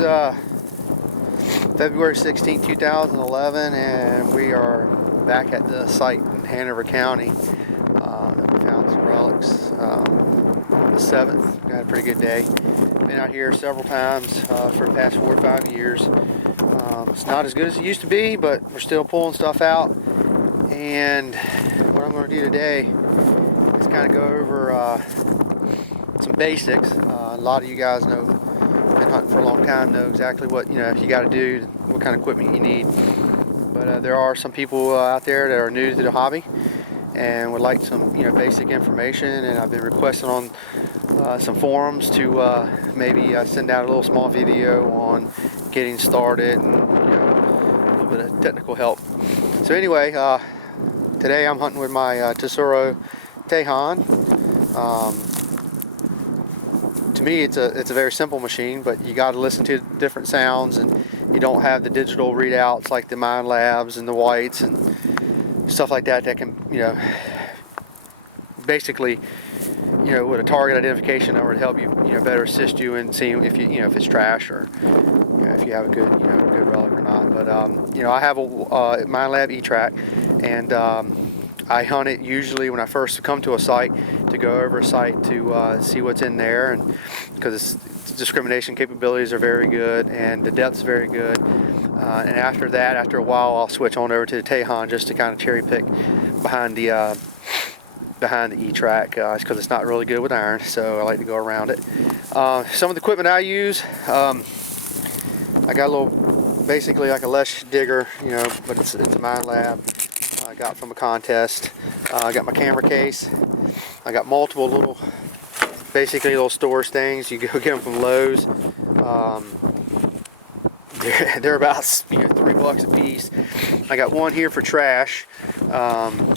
is February 16, 2011, and we are back at the site in Hanover County. We found some relics on the 7th. We had a pretty good day. Been out here several times for the past 4 or 5 years. It's not as good as it used to be, but we're still pulling stuff out. And what I'm going to do today is kind of go over some basics. A lot of you guys know, been hunting for a long time, know exactly what you got to do, what kind of equipment you need. But there are some people out there that are new to the hobby and would like some basic information. And I've been requesting on some forums to maybe send out a little small video on getting started and a little bit of technical help. So anyway, today I'm hunting with my Tesoro Tejon. To me, it's a very simple machine, but you got to listen to different sounds, and you don't have the digital readouts like the Mind Labs and the whites and stuff like that can basically with a target identification number to help you better assist you in seeing if if it's trash or if you have a good good relic or not. But I have a Mind Lab E-Track, and I hunt it usually when I first come to a site to go over a site to see what's in there, and because its discrimination capabilities are very good and the depth's very good. And after that, after a while, I'll switch on over to the Tejon just to kind of cherry pick behind the E-Track because it's not really good with iron, so I like to go around it. Some of the equipment I use, I got a little, basically like a Lesh digger, but it's a Mind Lab. I got from a contest. I got my camera case. I got multiple little, basically little storage things. You go get them from Lowe's. They're about $3 a piece. I got one here for trash. And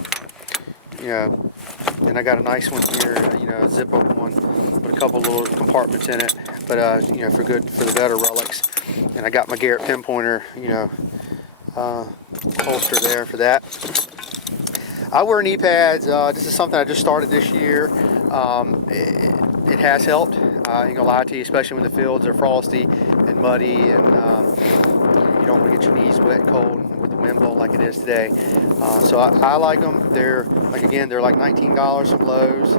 I got a nice one here, a zip up one with a couple little compartments in it. But for the better relics. And I got my Garrett pinpointer, holster there for that. I wear knee pads. This is something I just started this year. It has helped. I ain't gonna lie to you, especially when the fields are frosty and muddy, and you don't want to get your knees wet and cold with the wind blowing like it is today. So I like them. They're like $19 from Lowe's.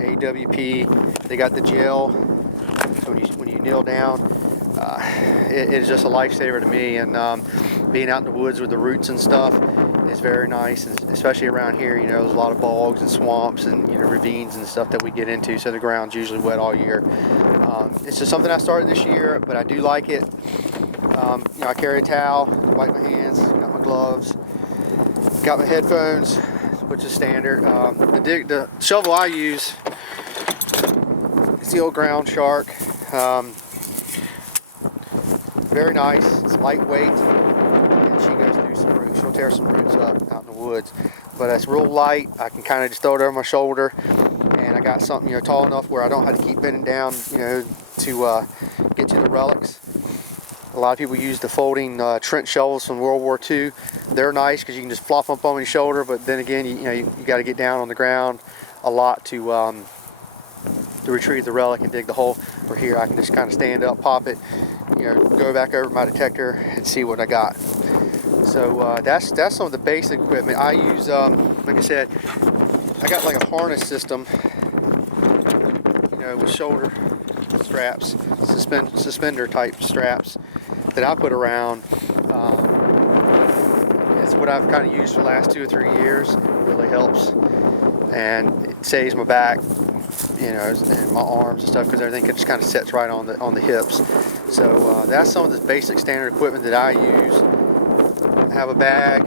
AWP. They got the gel. So when you kneel down, it is just a lifesaver to me. And being out in the woods with the roots and stuff is very nice, and especially around here. There's a lot of bogs and swamps and ravines and stuff that we get into, so the ground's usually wet all year. It's just something I started this year, but I do like it. I carry a towel, wipe my hands, got my gloves, got my headphones, which is standard. The shovel I use is the old Ground Shark. Very nice. It's lightweight, and she goes through some roots. She'll tear some roots up out in the woods, but it's real light. I can kind of just throw it over my shoulder, and I got something tall enough where I don't have to keep bending down to get to the relics. A lot of people use the folding trench shovels from World War II. They're nice because you can just flop them up on your shoulder, but then again, you got to get down on the ground a lot to retrieve the relic and dig the hole. Where here, I can just kind of stand up, pop it, go back over my detector and see what I got. So that's some of the basic equipment I use. Like I said, I got like a harness system, with shoulder straps, suspender type straps that I put around. It's what I've kind of used for the last 2 or 3 years. It really helps, and it saves my back, and my arms and stuff, because everything just kind of sits right on the hips. So that's some of the basic standard equipment that I use. I have a bag,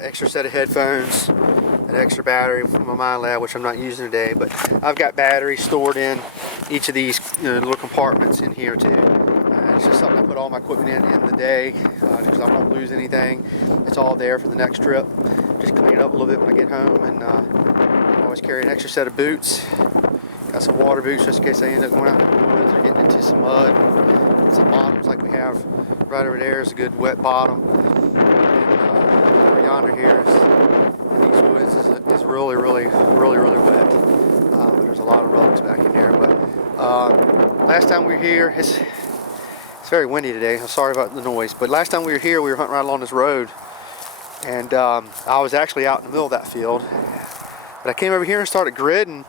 extra set of headphones, an extra battery from my Mind Lab, which I'm not using today, but I've got batteries stored in each of these little compartments in here too. It's just something I put all my equipment in the day because I won't lose anything. It's all there for the next trip. Just clean it up a little bit when I get home, and I always carry an extra set of boots. Got some water boots just in case I end up going out in the woods or getting into some mud. Some bottoms like we have right over there is a good wet bottom. And over yonder here in these woods is really wet. There's a lot of relics back in there. But last time we were here, very windy today. I'm sorry about the noise. But last time we were here, we were hunting right along this road. And I was actually out in the middle of that field. But I came over here and started gridding.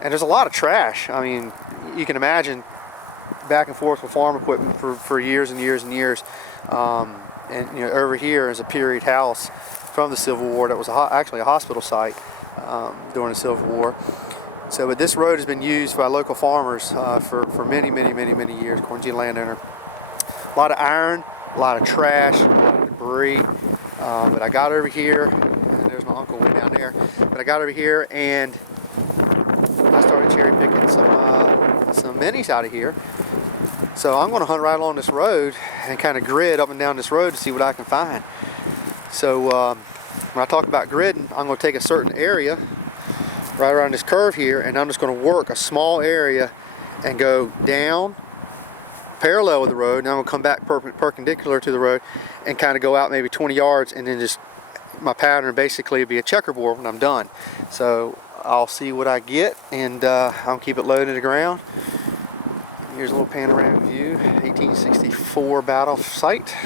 And there's a lot of trash. I mean, you can imagine back and forth with farm equipment for years and years and years. And you know, over here is a period house from the Civil War that was actually a hospital site during the Civil War. So, but this road has been used by local farmers for many years, according to the landowner. A lot of iron, a lot of trash, a lot of debris. But I got over here, and there's my uncle way down there. But I got over here and I started cherry picking some minis out of here. So I'm going to hunt right along this road and kind of grid up and down this road to see what I can find. So when I talk about gridding, I'm going to take a certain area right around this curve here, and I'm just going to work a small area and go down parallel with the road, and I'm going to come back perpendicular to the road and kind of go out maybe 20 yards, and then just my pattern basically will be a checkerboard when I'm done. So I'll see what I get, and I'll keep it low to the ground. Here's a little panoramic view, 1864 battle site.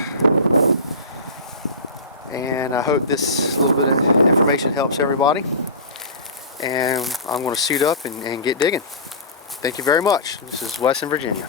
And I hope this little bit of information helps everybody. And I'm going to suit up and get digging. Thank you very much. This is Wes in Virginia.